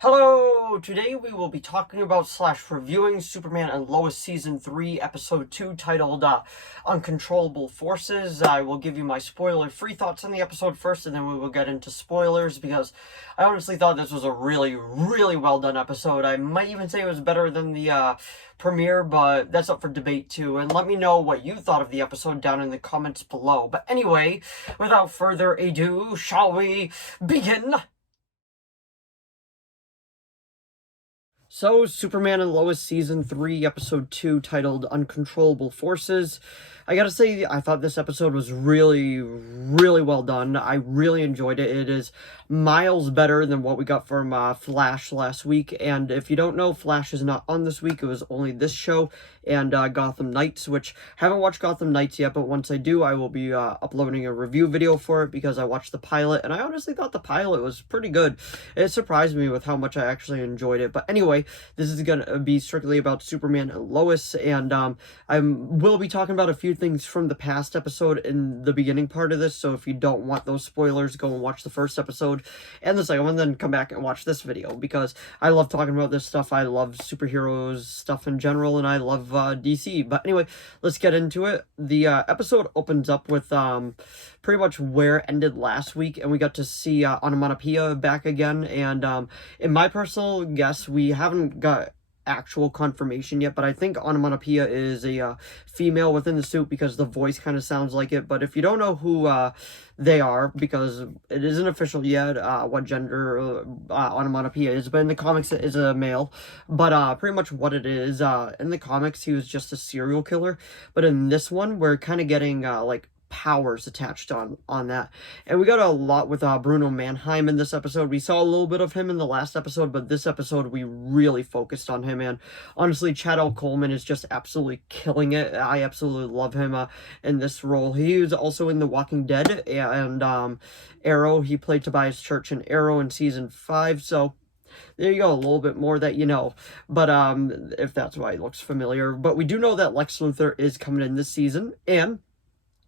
Hello! Today we will be talking about / reviewing Superman and Lois Season 3, Episode 2, titled Uncontrollable Forces. I will give you my spoiler-free thoughts on the episode first, and then we will get into spoilers, because I honestly thought this was a really, really well-done episode. I might even say it was better than the premiere, but that's up for debate too. And let me know what you thought of the episode down in the comments below. But anyway, without further ado, shall we begin? So, Superman and Lois Season 3, Episode 2, titled Uncontrollable Forces. I gotta say, I thought this episode was really, really well done. I really enjoyed it. It is miles better than what we got from Flash last week. And if you don't know, Flash is not on this week. It was only this show and Gotham Knights, which I haven't watched Gotham Knights yet, but once I do, I will be uploading a review video for it because I watched the pilot, and I honestly thought the pilot was pretty good. It surprised me with how much I actually enjoyed it. But anyway, this is going to be strictly about Superman and Lois, and I will be talking about a few things from the past episode in the beginning part of this, so if you don't want those spoilers, go and watch the first episode and the second one, then come back and watch this video, because I love talking about this stuff. I love superheroes stuff in general, and I love DC. But anyway, let's get into it. The episode opens up with pretty much where it ended last week, and we got to see Onomatopoeia back again, and in my personal guess, we haven't got actual confirmation yet, but I think Onomatopoeia is a female within the suit because the voice kind of sounds like it. But if you don't know who they are, because it isn't official yet what gender Onomatopoeia is, but in the comics it is a male. But pretty much what it is, in the comics he was just a serial killer, but in this one we're kind of getting like powers attached on that. And we got a lot with Bruno Mannheim in this episode. We saw a little bit of him in the last episode, but this episode we really focused on him. And honestly, Chad L. Coleman is just absolutely killing it. I absolutely love him in this role. He was also in The Walking Dead and Arrow. He played Tobias Church in Arrow in season 5, so there you go, a little bit more that you know. But if that's why it looks familiar. But we do know that Lex Luthor is coming in this season, and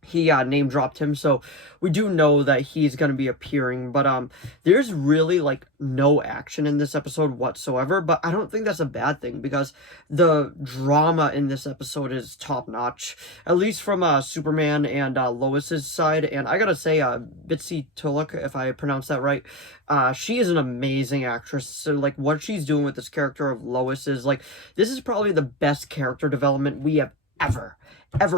he name dropped him, so we do know that he's going to be appearing. But there's really like no action in this episode whatsoever, but I don't think that's a bad thing, because the drama in this episode is top notch, at least from Superman and Lois's side. And I gotta say, Bitsy Tulloch, if I pronounce that right, she is an amazing actress. So like what she's doing with this character of Lois is like, this is probably the best character development we have ever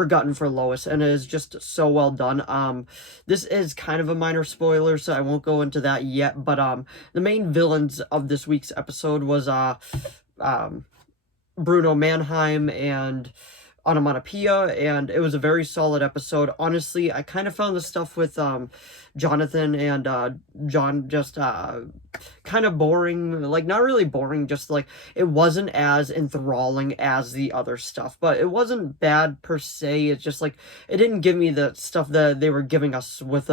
gotten for Lois, and it is just so well done. This is kind of a minor spoiler, so I won't go into that yet, but the main villains of this week's episode was Bruno Mannheim and Onomatopoeia, and it was a very solid episode. Honestly, I kind of found the stuff with Jonathan and John just kind of boring. Like, not really boring, just like it wasn't as enthralling as the other stuff, but it wasn't bad per se. It's just like it didn't give me the stuff that they were giving us with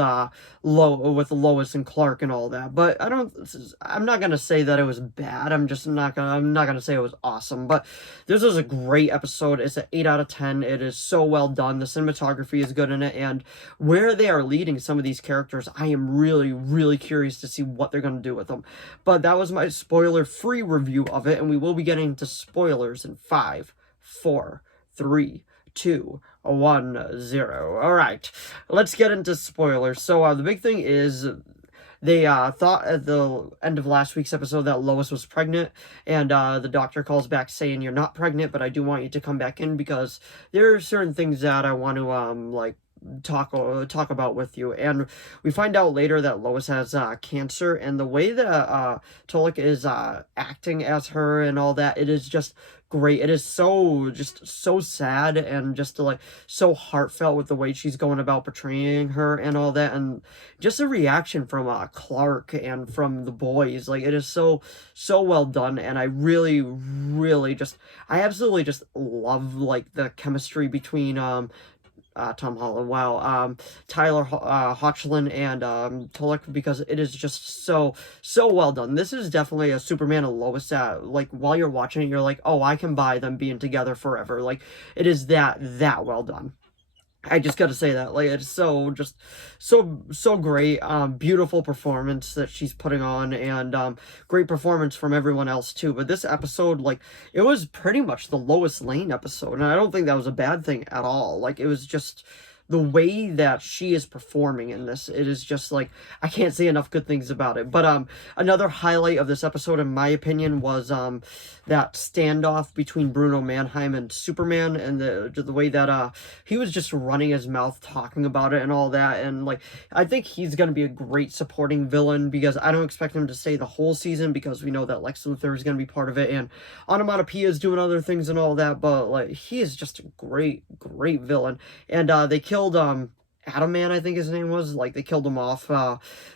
Lois and Clark and all that. But I'm not gonna say that it was bad. I'm not gonna say it was awesome. But this was a great episode. It's an 8 out of 10. It is so well done. The cinematography is good in it, and where they are leading some of these characters, I am really, really curious to see what they're going to do with them. But that was my spoiler-free review of it, and we will be getting into spoilers in 5, 4, 3, 2, 1, 0. All right, let's get into spoilers. So the big thing is, they thought at the end of last week's episode that Lois was pregnant, and the doctor calls back saying, "You're not pregnant, but I do want you to come back in because there are certain things that I want to like talk about with you." And we find out later that Lois has cancer, and the way that Tulloch is acting as her and all that, it is just great. It is just so sad, and just like so heartfelt with the way she's going about portraying her and all that, and just a reaction from Clark and from the boys. Like, it is so well done, and I really, really I absolutely just love like the chemistry between Tom Holland, wow, Tyler Hoechlin and Tulloch, because it is just so well done. This is definitely a Superman and Lois that, like, while you're watching it, you're like, oh, I can buy them being together forever. Like, it is that well done. I just gotta say that, like, it's so great. Beautiful performance that she's putting on, and great performance from everyone else too. But this episode, like, it was pretty much the Lois Lane episode, and I don't think that was a bad thing at all. Like, it was just the way that she is performing in this, it is just like, I can't say enough good things about it. But another highlight of this episode, in my opinion, was that standoff between Bruno Mannheim and Superman, and the way that he was just running his mouth talking about it and all that. And like, I think he's gonna be a great supporting villain, because I don't expect him to stay the whole season, because we know that Lex Luthor is gonna be part of it, and Onomatopoeia is doing other things and all that. But like, he is just a great villain. And they killed Atom Man, I think his name was. Like, they killed him off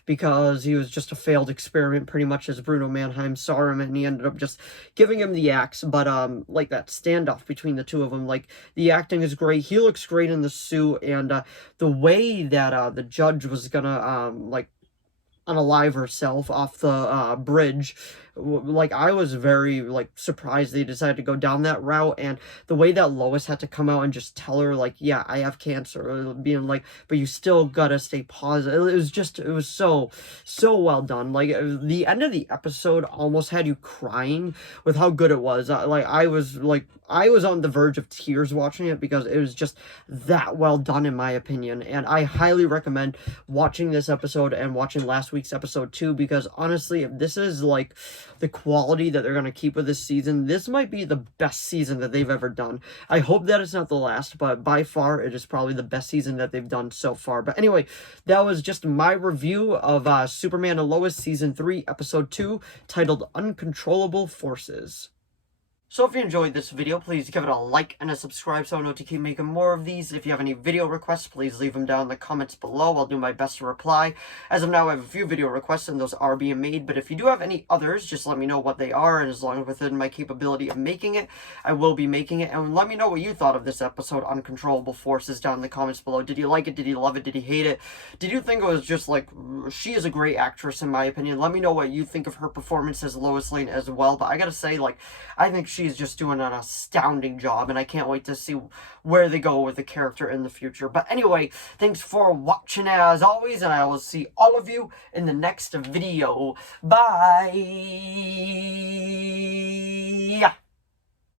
because he was just a failed experiment, pretty much, as Bruno Mannheim saw him, and he ended up just giving him the axe. But like, that standoff between the two of them, like, the acting is great. He looks great in the suit, and the way that the judge was gonna like unalive herself off the bridge, like, I was very, like, surprised they decided to go down that route. And the way that Lois had to come out and just tell her, like, yeah, I have cancer, being like, but you still gotta stay positive. It was so well done. Like, the end of the episode almost had you crying with how good it was. I was on the verge of tears watching it, because it was just that well done, in my opinion. And I highly recommend watching this episode and watching last week's episode too, because honestly, if this is like the quality that they're going to keep with this season, this might be the best season that they've ever done. I hope that it's not the last, but by far it is probably the best season that they've done so far. But anyway, that was just my review of Superman and Lois Season 3, Episode 2, titled Uncontrollable Forces. So if you enjoyed this video, please give it a like and a subscribe so I know to keep making more of these. If you have any video requests, please leave them down in the comments below. I'll do my best to reply. As of now, I have a few video requests, and those are being made. But if you do have any others, just let me know what they are, and as long as within my capability of making it, I will be making it. And let me know what you thought of this episode, Uncontrollable Forces, down in the comments below. Did you like it? Did you love it? Did you hate it? Did you think it was just like, she is a great actress in my opinion. Let me know what you think of her performance as Lois Lane as well. But I gotta say, like, I think she's just doing an astounding job, and I can't wait to see where they go with the character in the future. But anyway, thanks for watching as always, and I will see all of you in the next video. Bye!